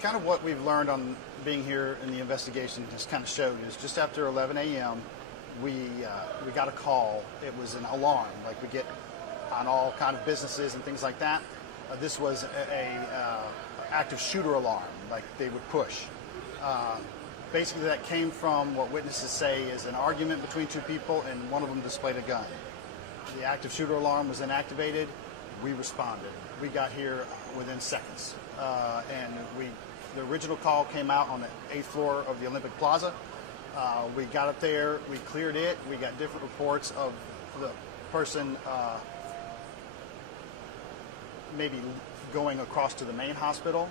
kind of what we've learned on being here in the investigation has kind of showed is just after 11 a.m. We got a call. It was an alarm, like we get on all kind of businesses and things like that. This was a active shooter alarm, like they would push. Basically, that came from what witnesses say is an argument between two people, and one of them displayed a gun. The active shooter alarm was then activated. We responded. We got here within seconds, and the original call came out on the 8th floor of the Olympic Plaza. We got up there, we cleared it. We got different reports of the person maybe going across to the main hospital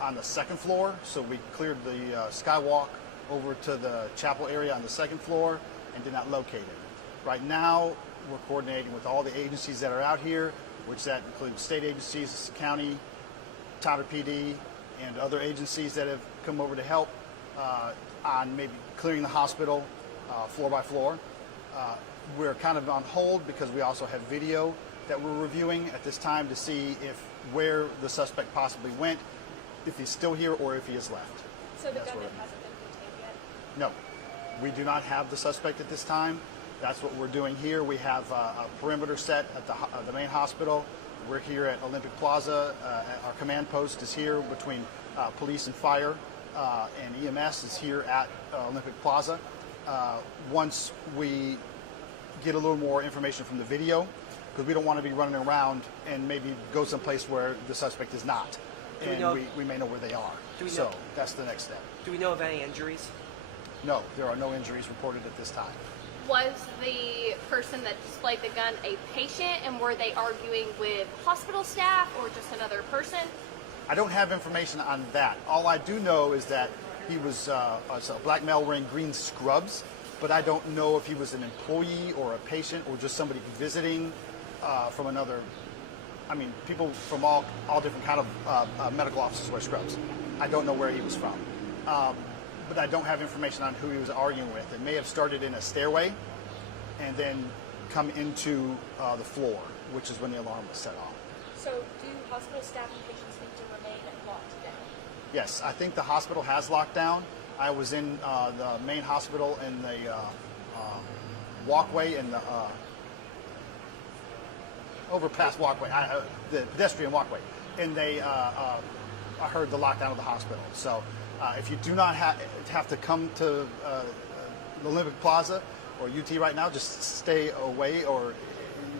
on the 2nd floor. So we cleared the skywalk over to the chapel area on the 2nd floor and did not locate it. Right now, we're coordinating with all the agencies that are out here, which that includes state agencies, county, Tyler PD, and other agencies that have come over to help on maybe clearing the hospital floor by floor. We're kind of on hold because we also have video that we're reviewing at this time to see where the suspect possibly went, if he's still here or if he has left. So the gunman hasn't been detained yet? No, we do not have the suspect at this time. That's what we're doing here. We have a perimeter set at the main hospital. We're here at Olympic Plaza. Our command post is here between police and fire, and EMS is here at Olympic Plaza. Once we get a little more information from the video, because we don't want to be running around and maybe go someplace where the suspect is not, and we may know where they are. So that's the next step. Do we know of any injuries? No, there are no injuries reported at this time. Was the person that displayed the gun a patient, and were they arguing with hospital staff or just another person? I don't have information on that. All I do know is that he was a black male wearing green scrubs, but I don't know if he was an employee or a patient or just somebody visiting from another. I mean, people from all different kind of medical offices wear scrubs. I don't know where he was from. But I don't have information on who he was arguing with. It may have started in a stairway and then come into the floor, which is when the alarm was set off. So do hospital staff and patients need to remain locked down? Yes, I think the hospital has locked down. I was in the main hospital in the walkway in the overpass walkway, the pedestrian walkway, and they I heard the lockdown of the hospital. So if you do not have to come to the Olympic Plaza or UT right now, just stay away or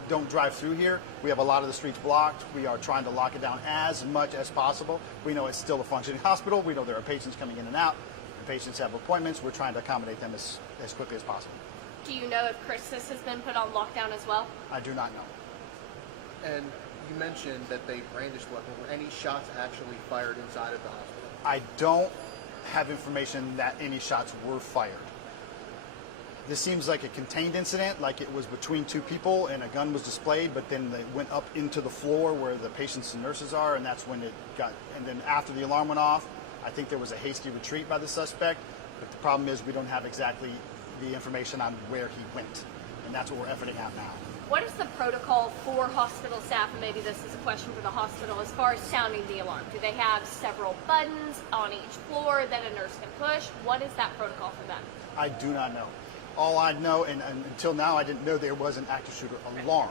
don't drive through here. We have a lot of the streets blocked. We are trying to lock it down as much as possible. We know it's still a functioning hospital. We know there are patients coming in and out. The patients have appointments. We're trying to accommodate them as quickly as possible. Do you know if Christus has been put on lockdown as well? I do not know. And you mentioned that they brandished weapon. Were any shots actually fired inside of the hospital? I don't have information that any shots were fired. This seems like a contained incident, like it was between two people and a gun was displayed, but then they went up into the floor where the patients and nurses are, and that's when it got, and then after the alarm went off, I think there was a hasty retreat by the suspect, but the problem is we don't have exactly the information on where he went, and that's what we're efforting out now. What is the protocol for hospital staff, and maybe this is a question for the hospital, as far as sounding the alarm? Do they have several buttons on each floor that a nurse can push? What is that protocol for them? I do not know. All I know, and until now I didn't know there was an active shooter alarm,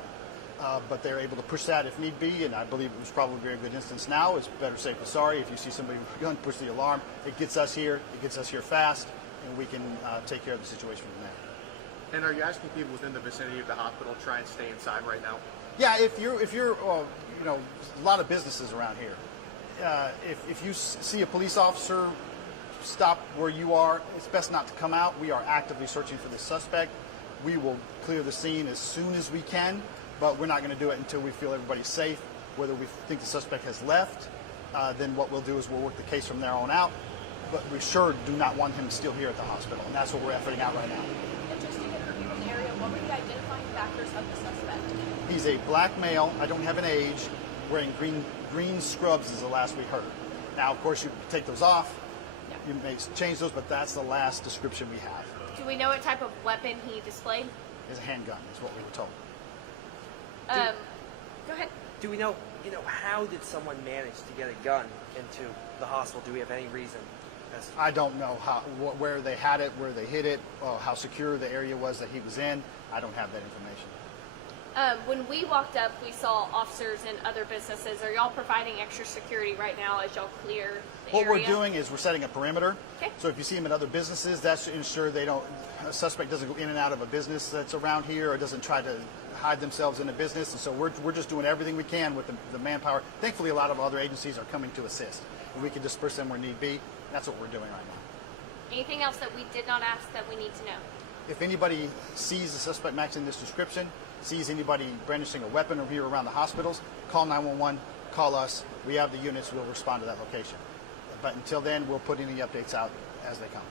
but they're able to push that if need be, and I believe it was probably a very good instance now. It's better safe than sorry. If you see somebody with a gun, push the alarm. It gets us here fast, and we can take care of the situation from there. And are you asking people within the vicinity of the hospital to try and stay inside right now? Yeah, if you're you know, a lot of businesses around here. If you see a police officer stop where you are, it's best not to come out. We are actively searching for the suspect. We will clear the scene as soon as we can, but we're not going to do it until we feel everybody's safe. Whether we think the suspect has left, then what we'll do is we'll work the case from there on out. But we sure do not want him still here at the hospital, and that's what we're efforting out right now. And just to get a view of the area, what were the identifying factors of the suspect? He's a black male. I don't have an age. Wearing green scrubs is the last we heard. Now, of course, you take those off. You may change those, but that's the last description we have. Do we know what type of weapon he displayed? It's a handgun, is what we were told. Go ahead. Do we know you know, how did someone manage to get a gun into the hospital? Do we have any reason? I don't know where they had it, where they hid it, how secure the area was that he was in. I don't have that information. When we walked up, we saw officers in other businesses. Are y'all providing extra security right now as y'all clear the What area? we're doing is we're setting a perimeter. Okay. So if you see them in other businesses, that's to ensure a suspect doesn't go in and out of a business that's around here or doesn't try to hide themselves in a business. And so we're just doing everything we can with the manpower. Thankfully, a lot of other agencies are coming to assist, and we can disperse them where need be. That's what we're doing right now. Anything else that we did not ask that we need to know? If anybody sees a suspect matching this description, sees anybody brandishing a weapon or here around the hospitals, call 911, call us. We have the units, we'll respond to that location. But until then, we'll put any updates out as they come.